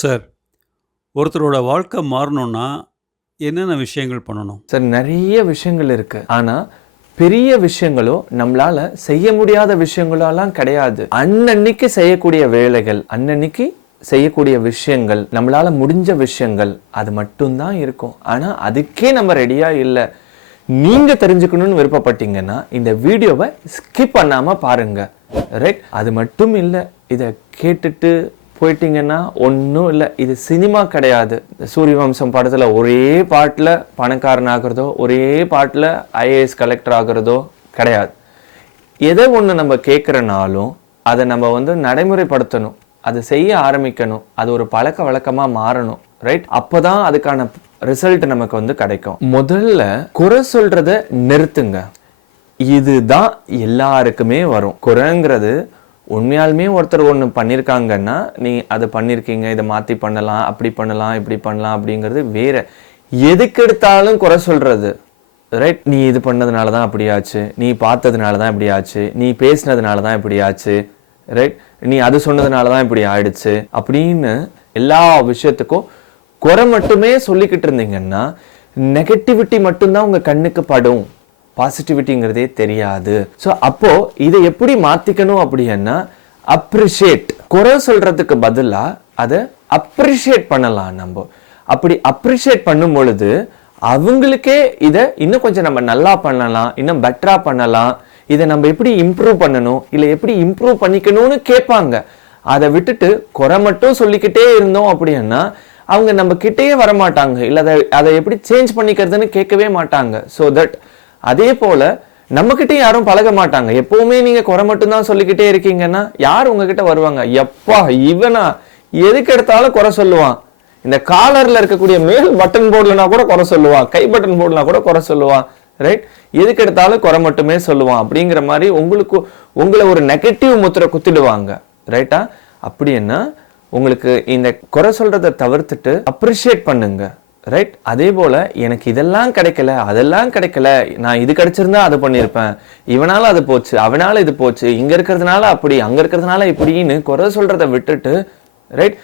Sir ஒருத்தரோட வாழ்க்கை மாறணும்னா என்னென்ன விஷயங்கள் பண்ணணும்? சார் நிறைய விஷயங்கள் இருக்கு. ஆனா பெரிய விஷயங்களோ நம்மளால செய்ய முடியாத விஷயங்களெல்லாம் கிடையாது. அன்னன்னைக்கு செய்யக்கூடிய வேலைகள் அன்னன்னைக்கு செய்யக்கூடிய விஷயங்கள் நம்மளால முடிஞ்ச விஷயங்கள் அது மட்டும்தான் இருக்கும். ஆனா அதுக்கே நம்ம ரெடியா இல்லை. நீங்க தெரிஞ்சுக்கணும்னு விருப்பப்பட்டீங்கன்னா இந்த வீடியோவை ஸ்கிப் பண்ணாம பாருங்க. ரைட் அது மட்டும் இல்லை. இதை கேட்டுட்டு போயிட்டீங்கன்னா ஒன்றும் இல்லை. இது சினிமா கிடையாது. இந்த சூரியவம்சம் படத்தில் ஒரே பாட்டில் பணக்காரன் ஆகிறதோ ஒரே பாட்டில் ஐஏஎஸ் கலெக்டர் ஆகிறதோ கிடையாது. எதை ஒன்று நம்ம கேட்குறனாலும் அதை நம்ம வந்து நடைமுறைப்படுத்தணும். அதை செய்ய ஆரம்பிக்கணும். அது ஒரு பழக்க வழக்கமாக மாறணும். ரைட் அப்போ தான் அதுக்கான ரிசல்ட் நமக்கு வந்து கிடைக்கும். முதல்ல குறை சொல்கிறத நிறுத்துங்க. இதுதான் எல்லாருக்குமே வரும். குறைங்கிறது உண்மையாலுமே ஒருத்தர் ஒன்று பண்ணியிருக்காங்கன்னா நீ அதை பண்ணியிருக்கீங்க இதை மாற்றி பண்ணலாம் அப்படி பண்ணலாம் இப்படி பண்ணலாம் அப்படிங்கிறது வேற. எதுக்கு எடுத்தாலும் குறை சொல்கிறது ரைட் நீ இது பண்ணதுனால தான் அப்படி ஆச்சு நீ பார்த்ததுனால தான் இப்படி ஆச்சு நீ பேசினதுனால தான் இப்படி ஆச்சு ரைட் நீ அது சொன்னதுனால தான் இப்படி ஆயிடுச்சு அப்படின்னு எல்லா விஷயத்துக்கும் குறை மட்டுமே சொல்லிக்கிட்டு இருந்தீங்கன்னா நெகட்டிவிட்டி மட்டும்தான் உங்கள் கண்ணுக்கு படும். பாசிட்டிவிட்டிங்கிறதே தெரியாது. ஸோ அப்போ இதை எப்படி மாத்திக்கணும் அப்படின்னா அப்ரிஷியேட் குறை சொல்றதுக்கு பதிலாக அதை அப்ரிஷியேட் பண்ணலாம் நம்ம. அப்படி அப்ரிஷியேட் பண்ணும் பொழுது அவங்களுக்கே இதை இன்னும் கொஞ்சம் நம்ம நல்லா பண்ணலாம் இன்னும் பெட்டராக பண்ணலாம். இதை நம்ம எப்படி இம்ப்ரூவ் பண்ணணும் இல்லை எப்படி இம்ப்ரூவ் பண்ணிக்கணும்னு கேட்பாங்க. அதை விட்டுட்டு குறை மட்டும் சொல்லிக்கிட்டே இருந்தோம் அப்படின்னா அவங்க நம்ம கிட்டேயே வரமாட்டாங்க. இல்லை அதை அதை எப்படி சேஞ்ச் பண்ணிக்கிறதுன்னு கேட்கவே மாட்டாங்க. ஸோ தட் அதே போல நம்மக்கிட்டே யாரும் பழக மாட்டாங்க. எப்பவுமே நீங்க குறை மட்டும்தான் சொல்லிக்கிட்டே இருக்கீங்கன்னா யார் உங்ககிட்ட வருவாங்க? எப்பா இவனா? எதுக்கு எடுத்தாலும் குறை சொல்லுவான். இந்த காலர்ல இருக்கக்கூடிய மேல் பட்டன் போர்டுலனா கூட குறை சொல்லுவான். கை பட்டன் போர்டுனா கூட குறை சொல்லுவான். ரைட் எதுக்கு எடுத்தாலும் குறை மட்டுமே சொல்லுவான். அப்படிங்கிற மாதிரி உங்களுக்கு உங்களை ஒரு நெகட்டிவ் முத்திரை குத்திடுவாங்க. ரைட்டா அப்படி என்ன? உங்களுக்கு இந்த குறை சொல்றதை தவிர்த்துட்டு அப்ரிஷியேட் பண்ணுங்க. ரைட் அதே போல் எனக்கு இதெல்லாம் கிடைக்கல அதெல்லாம் கிடைக்கல. நான் இது கிடைச்சிருந்தா அதை பண்ணியிருப்பேன். இவனால் அது போச்சு அவனால் இது போச்சு இங்கே இருக்கிறதுனால அப்படி அங்கே இருக்கிறதுனால இப்படின்னு குறை சொல்கிறத விட்டுட்டு ரைட்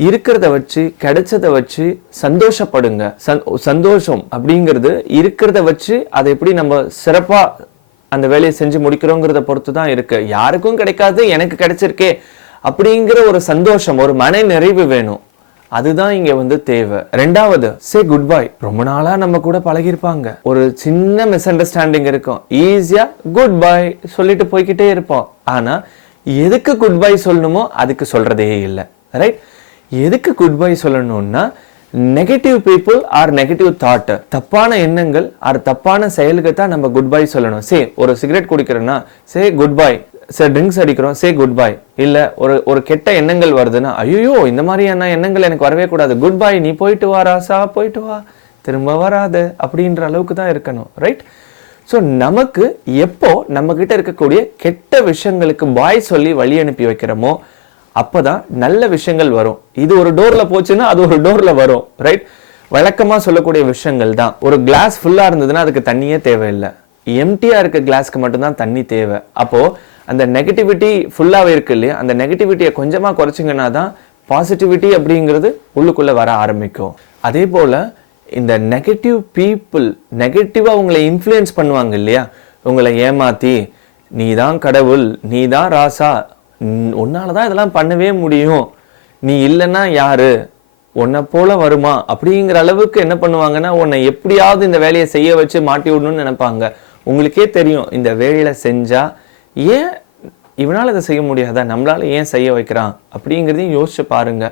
இருக்கிறத வச்சு கிடைச்சத வச்சு சந்தோஷப்படுங்க. சந்- சந்தோஷம் அப்படிங்கிறது இருக்கிறத வச்சு அதை எப்படி நம்ம சிறப்பாக அந்த வேலையை செஞ்சு முடிக்கிறோங்கிறத பொறுத்து தான் இருக்குது யாருக்கும் கிடைக்காது எனக்கு கிடைச்சிருக்கே அப்படிங்கிற ஒரு சந்தோஷம் ஒரு மன நிறைவு வேணும். அதுதான் இங்க வந்து தேவை. ரெண்டாவது சே குட் பை ரொம்ப நாளா நம்ம கூட பழகிருப்பாங்க ஒரு சின்ன மிஸ் அண்டர்ஸ்டாண்டிங் இருக்கும். ஈஸியா குட் பை சொல்லிட்டு போய்க்கிட்டே இருப்போம். ஆனா எதுக்கு குட் பை சொல்லணுமோ அதுக்கு சொல்றதே இல்லை. ரைட் எதுக்கு குட் பை சொல்லணும்னா negative people are negative thought தப்பான எண்ணங்கள் ஆர் தப்பான செயலுக்கு தான் நம்ம குட் பை சொல்லணும். சே ஒரு சிகரெட் குடிக்கிறோன்னா சே குட் பை சரி ட்ரிங்க்ஸ் அடிக்கிறோம் சே குட் பாய் இல்லை ஒரு ஒரு கெட்ட எண்ணங்கள் வருதுன்னா ஐயோ இந்த மாதிரியான எண்ணங்கள் எனக்கு வரவே கூடாது. குட் பாய் நீ போயிட்டு வா ராசா போயிட்டு வா. திரும்ப வராத அப்படின்ற அளவுக்கு தான் இருக்கணும் ரைட் ஸோ நமக்கு எப்போ நம்மக்கிட்ட இருக்கக்கூடிய கெட்ட விஷயங்களுக்கு பாய் சொல்லி வழி அனுப்பி வைக்கிறோமோ அப்போ தான் நல்ல விஷயங்கள் வரும். இது ஒரு டோரில் போச்சுன்னா அது ஒரு டோரில் வரும் ரைட் வழக்கமாக சொல்லக்கூடிய விஷயங்கள் தான். ஒரு கிளாஸ் ஃபுல்லாக இருந்ததுன்னா அதுக்கு தண்ணியே தேவையில்லை. எம்டியாக இருக்க கிளாஸ்க்கு மட்டும்தான் தண்ணி தேவை. அப்போது அந்த நெகட்டிவிட்டி ஃபுல்லாகவே இருக்கு இல்லையா? அந்த நெகட்டிவிட்டியை கொஞ்சமாக குறைச்சிங்கன்னா தான் பாசிட்டிவிட்டி அப்படிங்கிறது உள்ளுக்குள்ளே வர ஆரம்பிக்கும். அதே போல் இந்த நெகட்டிவ் பீப்புள் நெகட்டிவாக உங்களை இன்ஃப்ளூயன்ஸ் பண்ணுவாங்க இல்லையா? உங்களை ஏமாற்றி நீ தான் கடவுள் நீ தான் ராசா உன்னால் உன்னால தான் இதெல்லாம் பண்ணவே முடியும். நீ இல்லைன்னா யாரு? உன்னை போல வருமா? அப்படிங்கிற அளவுக்கு என்ன பண்ணுவாங்கன்னா உன்னை எப்படியாவது இந்த வேலையை செய்ய வச்சு மாட்டி விடணும்னு நினைப்பாங்க. உங்களுக்கே தெரியும் இந்த வேலையில் செஞ்சால் ஏன் இவனால இதை செய்ய முடியாதா? நம்மளால ஏன் செய்ய வைக்கிறான்? அப்படிங்கிறதையும் யோசிச்சு பாருங்க.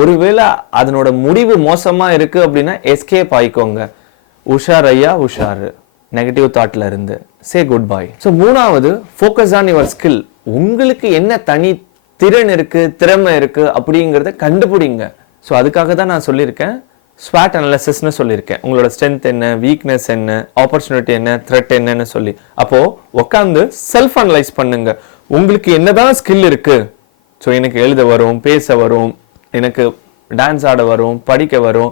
ஒருவேளை அதனோட முடிவு மோசமாக இருக்கு அப்படின்னா எஸ்கேப் ஆயிக்கோங்க. உஷார் ஐயா உஷாரு. நெகட்டிவ் தாட்ல இருந்து. சே குட் பாய் ஸோ மூணாவது ஃபோக்கஸ் ஆன் யுவர் ஸ்கில் உங்களுக்கு என்ன தனி திறன் இருக்கு திறமை இருக்கு அப்படிங்கிறத கண்டுபிடிங்க. ஸோ அதுக்காக தான் நான் சொல்லியிருக்கேன். ஸ்வாட் அனாலிசிஸ்னு சொல்லியிருக்கேன். உங்களோட ஸ்ட்ரென்த் என்ன வீக்னஸ் என்ன ஆப்பர்ச்சுனிட்டி என்ன த்ரெட் என்னன்னு சொல்லி. அப்போது உட்காந்து செல்ஃப் அனலைஸ் பண்ணுங்கள் உங்களுக்கு என்னதான் ஸ்கில் இருக்கு? ஸோ எனக்கு எழுத வரும் பேச வரும் எனக்கு டான்ஸ் ஆட வரும் படிக்க வரும்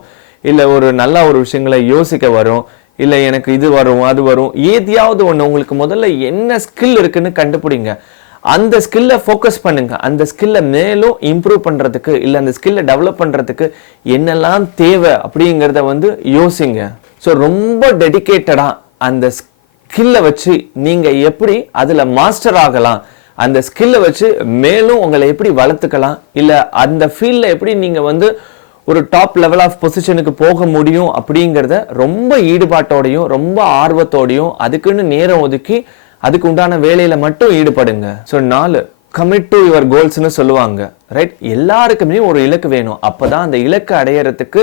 இல்லை ஒரு நல்ல ஒரு விஷயங்களை யோசிக்க வரும் இல்லை எனக்கு இது வரும் அது வரும் ஏதையாவது ஒன்று உங்களுக்கு முதல்ல என்ன ஸ்கில் இருக்குன்னு கண்டுபிடிங்க. அந்த ஸ்கில்லை ஃபோக்கஸ் பண்ணுங்க. அந்த ஸ்கில்லை மேலும் இம்ப்ரூவ் பண்ணுறதுக்கு இல்லை அந்த ஸ்கில்லை டெவலப் பண்ணுறதுக்கு என்னெல்லாம் தேவை அப்படிங்கிறத வந்து யோசிங்க. ஸோ ரொம்ப டெடிக்கேட்டடாக அந்த ஸ்கில்லை வச்சு நீங்கள் எப்படி அதில் மாஸ்டர் ஆகலாம்? அந்த ஸ்கில்லை வச்சு மேலும் உங்களை எப்படி வளர்த்துக்கலாம்? இல்லை அந்த ஃபீல்டில் எப்படி நீங்கள் வந்து ஒரு டாப் லெவல் ஆஃப் பொசிஷனுக்கு போக முடியும் அப்படிங்கிறத ரொம்ப ஈடுபாட்டோடையும் ரொம்ப ஆர்வத்தோடையும் அதுக்குன்னு நேரம் ஒதுக்கி அதுக்கு உண்டான வேலையில் மட்டும் ஈடுபடுங்க. ஸோ நாலு கமிட் டு யுவர் கோல்ஸ்னு சொல்லுவாங்க. ரைட் எல்லாருக்குமே ஒரு இலக்கு வேணும். அப்போ தான் அந்த இலக்கை அடையறதுக்கு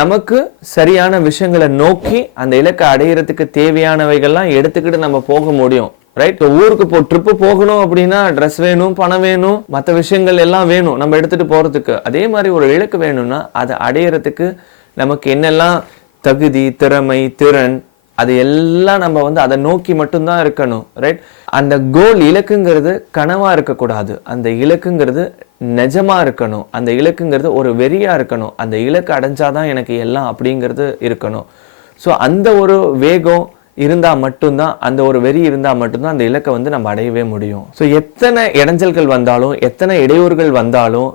நமக்கு சரியான விஷயங்களை நோக்கி அந்த இலக்கை அடையிறதுக்கு தேவையானவைகள்லாம் எடுத்துக்கிட்டு நம்ம போக முடியும். ரைட் ஊருக்கு போ ட்ரிப்பு போகணும் அப்படின்னா ட்ரெஸ் வேணும் பணம் வேணும் மற்ற விஷயங்கள் எல்லாம் வேணும். நம்ம எடுத்துகிட்டு போகிறதுக்கு அதே மாதிரி ஒரு இலக்கு வேணும்னா அதை அடையிறதுக்கு நமக்கு என்னெல்லாம் தகுதி திறமை திறன் அது எல்லாம் நம்ம வந்து அதை நோக்கி மட்டும்தான் இருக்கணும். ரைட் அந்த கோல் இலக்குங்கிறது கனவாக இருக்கக்கூடாது. அந்த இலக்குங்கிறது நிஜமாக இருக்கணும். அந்த இலக்குங்கிறது ஒரு வெறியாக இருக்கணும். அந்த இலக்கு அடைஞ்சாதான் எனக்கு எல்லாம் அப்படிங்கிறது இருக்கணும். ஸோ அந்த ஒரு வேகம் இருந்தால் மட்டும்தான் அந்த ஒரு வெறி இருந்தால் மட்டும்தான் அந்த இலக்கை வந்து நம்ம அடையவே முடியும். ஸோ எத்தனை இடைஞ்சல்கள் வந்தாலும் எத்தனை இடையூறுகள் வந்தாலும்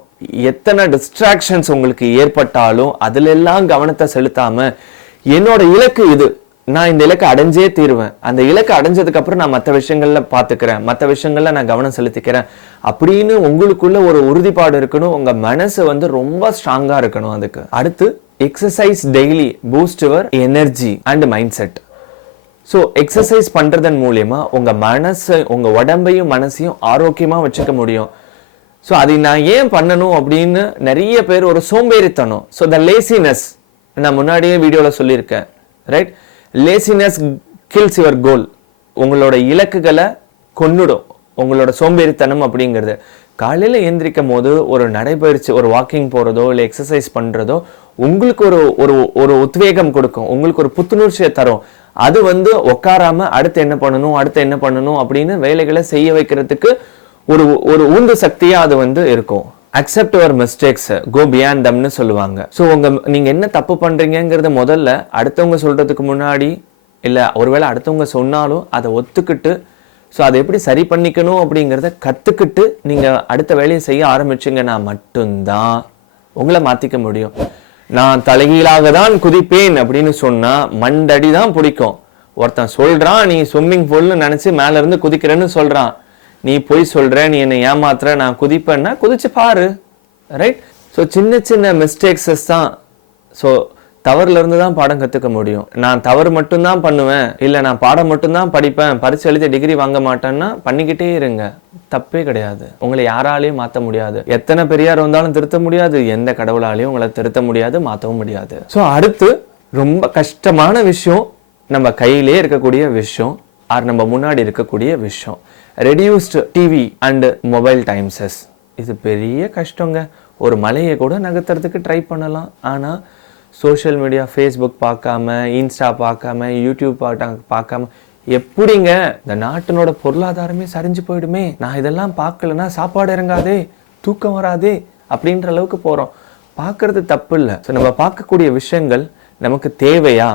எத்தனை டிஸ்ட்ராக்ஷன்ஸ் உங்களுக்கு ஏற்பட்டாலும் அதுல எல்லாம் கவனத்தை செலுத்தாமல் என்னோட இலக்கு இது. நான் இந்த இலக்கை அடைஞ்சே தீருவேன். அந்த இலக்கை அடைஞ்சதுக்கப்புறம் நான் மற்ற விஷயங்களில் பார்த்துக்கிறேன். மற்ற விஷயங்களில் நான் கவனம் செலுத்திக்கிறேன். அப்படின்னு உங்களுக்குள்ள ஒரு உறுதிப்பாடு இருக்கணும். உங்கள் மனசு வந்து ரொம்ப ஸ்ட்ராங்காக இருக்கணும் அதுக்கு. அடுத்து exercise daily boost your energy and mind set so exercise பண்ணுறதன் மூலயமா உங்கள் மனசை உங்கள் உடம்பையும் மனசையும் ஆரோக்கியமாக வச்சுக்க முடியும். ஸோ அதை நான் ஏன் பண்ணணும் அப்படின்னு நிறைய பேர் ஒரு சோம்பேறித்தனம். ஸோ த லேசினஸ் நான் முன்னாடியே வீடியோவில் சொல்லியிருக்கேன் right laziness kills your goal உங்களோட இலக்குகளை கொண்டுடும் உங்களோட சோம்பேறித்தனம் அப்படிங்கிறது. காலையில் எந்திரிக்கும் போது ஒரு நடைபயிற்சி ஒரு வாக்கிங் போகிறதோ இல்லை எக்ஸசைஸ் பண்ணுறதோ உங்களுக்கு ஒரு ஒரு ஒரு உத்வேகம் கொடுக்கும். உங்களுக்கு ஒரு புத்துணர்ச்சியை தரும். அது வந்து உட்காராம அடுத்து என்ன பண்ணணும் அடுத்து என்ன பண்ணணும் அப்படின்னு வேலைகளை செய்ய வைக்கிறதுக்கு ஒரு ஒரு உந்து சக்தியாக அது வந்து இருக்கும். Accept your mistakes go beyond தம்னு சொல்லுவாங்க. ஸோ உங்க நீங்க என்ன தப்பு பண்றீங்கங்கிறத முதல்ல அடுத்தவங்க சொல்றதுக்கு முன்னாடி இல்லை ஒருவேளை அடுத்தவங்க சொன்னாலும் அதை ஒத்துக்கிட்டு ஸோ அதை எப்படி சரி பண்ணிக்கணும் அப்படிங்கிறத கற்றுக்கிட்டு நீங்கள் அடுத்த வேலையை செய்ய ஆரம்பிச்சீங்கன்னா மட்டும்தான் உங்களை மாத்திக்க முடியும். நான் தலைகீழாக தான் குதிப்பேன் அப்படின்னு சொன்னால் மண்டடி தான் பிடிக்கும். ஒருத்தன் சொல்கிறான் நீ ஸ்விம்மிங் பூல்னு நினச்சி மேலேருந்து குதிக்கிறேன்னு சொல்கிறான் நீ போய் சொல்கிற நீ என்னை ஏமாத்துற நான் குதிப்பேன்னா குதிச்சு பாரு. ரைட் ஸோ சின்ன சின்ன மிஸ்டேக்ஸஸ் தான். ஸோ தவறுலேருந்து தான் பாடம் கற்றுக்க முடியும். நான் தவறு மட்டும்தான் பண்ணுவேன். இல்லை நான் பாடம் மட்டும்தான் படிப்பேன். பரிசு எழுதி டிகிரி வாங்க மாட்டேன்னா பண்ணிக்கிட்டே இருங்க. தப்பே கிடையாது. உங்களை யாராலையும் மாற்ற முடியாது. எத்தனை பெரியார் வந்தாலும் திருத்த முடியாது. எந்த கடவுளாலையும் உங்களை திருத்த முடியாது மாற்றவும் முடியாது. ஸோ அடுத்து ரொம்ப கஷ்டமான விஷயம் நம்ம கையிலே இருக்கக்கூடிய விஷயம் ஆர் நம்ம முன்னாடி இருக்கக்கூடிய விஷயம். Reduced TV and mobile times இது பெரிய கஷ்டங்க. ஒரு மலையை கூட நகர்த்துறதுக்கு ட்ரை பண்ணலாம். ஆனால் சோஷியல் மீடியா ஃபேஸ்புக் பார்க்காம இன்ஸ்டா பார்க்காம யூடியூப் பார்க்க பார்க்காம எப்படிங்க? இந்த நாட்டினோட பொருளாதாரமே சரிஞ்சு போயிடுமே. நான் இதெல்லாம் பார்க்கலன்னா சாப்பாடு இறங்காதே தூக்கம் வராதே அப்படின்ற அளவுக்கு போகிறோம் பார்க்கறது தப்பு இல்லை ஸோ நம்ம பார்க்கக்கூடிய விஷயங்கள் நமக்கு தேவையா?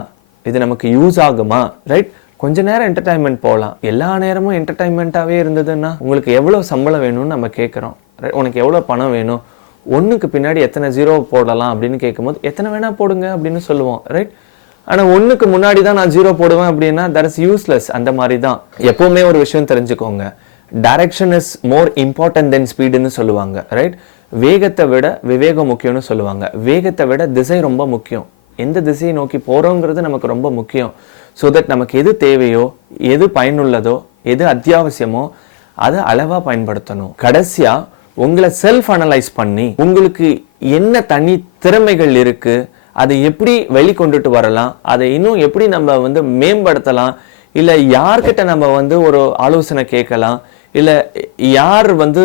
இது நமக்கு யூஸ் ஆகுமா? ரைட் கொஞ்ச நேரம் என்டர்டைன்மெண்ட் போகலாம் எல்லா நேரமும் என்டர்டைன்மெண்ட்டாகவே இருந்ததுன்னா உங்களுக்கு எவ்வளோ சம்பளம் வேணும்னு நம்ம கேட்குறோம் உனக்கு எவ்வளோ பணம் வேணும்? ஒன்றுக்கு பின்னாடி எத்தனை ஜீரோ போடலாம் அப்படின்னு கேட்கும்போது எத்தனை வேணால் போடுங்க அப்படின்னு சொல்லுவோம். ரைட் ஆனால் ஒன்றுக்கு முன்னாடி தான் நான் ஜீரோ போடுவேன் அப்படின்னா தட் இஸ் யூஸ்லெஸ் அந்த மாதிரி தான் எப்போவுமே ஒரு விஷயம் தெரிஞ்சுக்கோங்க. Direction is more important than ஸ்பீடுன்னு சொல்லுவாங்க ரைட் வேகத்தை விட விவேகம் முக்கியம்னு சொல்லுவாங்க. வேகத்தை விட திசை ரொம்ப முக்கியம். எந்த திசையை நோக்கி போகிறோங்கிறது நமக்கு ரொம்ப முக்கியம். ஸோ தட் நமக்கு எது தேவையோ எது பயனுள்ளதோ எது அத்தியாவசியமோ அதை அளவாக பயன்படுத்தணும். கடைசியாக உங்களை செல்ஃப் அனலைஸ் பண்ணி உங்களுக்கு என்ன தனி திறமைகள் இருக்குது அதை எப்படி வெளிக்கொண்டுட்டு வரலாம்? அதை இன்னும் எப்படி நம்ம வந்து மேம்படுத்தலாம்? இல்லை யார்கிட்ட நம்ம வந்து ஒரு ஆலோசனை கேட்கலாம்? இல்லை யார் வந்து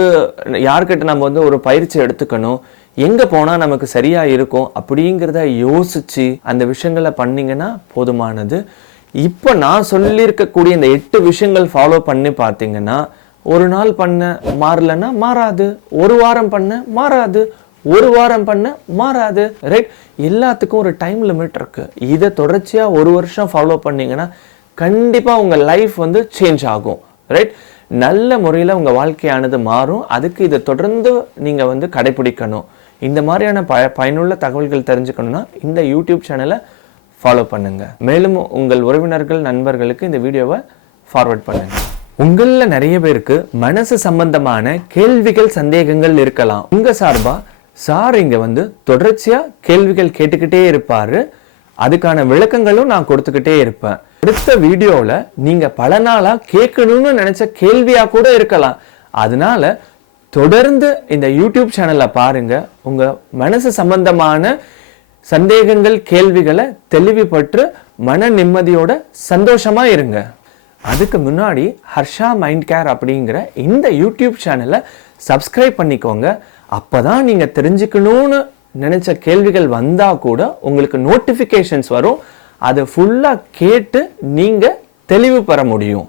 யார்கிட்ட நம்ம வந்து ஒரு பயிற்சி எடுத்துக்கணும்? எங்கே போனால் நமக்கு சரியாக இருக்கும்? அப்படிங்கிறத யோசித்து அந்த விஷயங்களை பண்ணீங்கன்னா போதுமானது. இப்போ நான் சொல்லியிருக்கக்கூடிய இந்த எட்டு விஷயங்கள் ஃபாலோ பண்ணி பார்த்தீங்கன்னா ஒரு நாள் பண்ண மாறலன்னா மாறாது. ஒரு வாரம் பண்ண மாறாது. ஒரு வாரம் பண்ண மாறாது ரைட் எல்லாத்துக்கும் ஒரு டைம் லிமிட் இருக்கு. இதை தொடர்ச்சியாக ஒரு வருஷம் ஃபாலோ பண்ணீங்கன்னா கண்டிப்பாக உங்கள் லைஃப் வந்து சேஞ்ச் ஆகும் ரைட் நல்ல முறையில் உங்கள் வாழ்க்கையானது மாறும். அதுக்கு இதை தொடர்ந்து நீங்கள் வந்து கடைபிடிக்கணும். இந்த மாதிரியான ப பயனுள்ள தகவல்கள் தெரிஞ்சுக்கணுன்னா இந்த யூடியூப் சேனலை ஃபாலோ பண்ணுங்கள் மேலும் உங்கள் உறவினர்கள் நண்பர்களுக்கு இந்த வீடியோவை ஃபார்வர்ட் பண்ணுங்கள் உங்களில் நிறைய பேருக்கு மனசு சம்பந்தமான கேள்விகள் சந்தேகங்கள் இருக்கலாம். உங்கள் சார்பாக சார் இங்க வந்து தொடர்ச்சியா கேள்விகள் கேட்டுக்கிட்டே இருப்பாரு. அதுக்கான விளக்கங்களும் நான் கொடுத்துக்கிட்டே இருப்பேன். அடுத்த வீடியோவில் நீங்க பல நாளா கேட்கணும்னு நினைச்ச கேள்வியா கூட இருக்கலாம். அதனால தொடர்ந்து இந்த யூடியூப் சேனலை பாருங்க. உங்க மனசு சம்பந்தமான சந்தேகங்கள் கேள்விகளை தெளிவுபட்டு மன நிம்மதியோட சந்தோஷமா இருங்க. அதுக்கு முன்னாடி ஹர்ஷா மைண்ட் கேர் அப்படிங்கிற இந்த யூடியூப் சேனலை சப்ஸ்கிரைப் பண்ணிக்கோங்க. அப்போ தான் நீங்கள் தெரிஞ்சுக்கணும்னு நினச்ச கேள்விகள் வந்தால் கூட உங்களுக்கு நோட்டிஃபிகேஷன்ஸ் வரும். அதை ஃபுல்லாக கேட்டு நீங்கள் தெளிவு பெற முடியும்.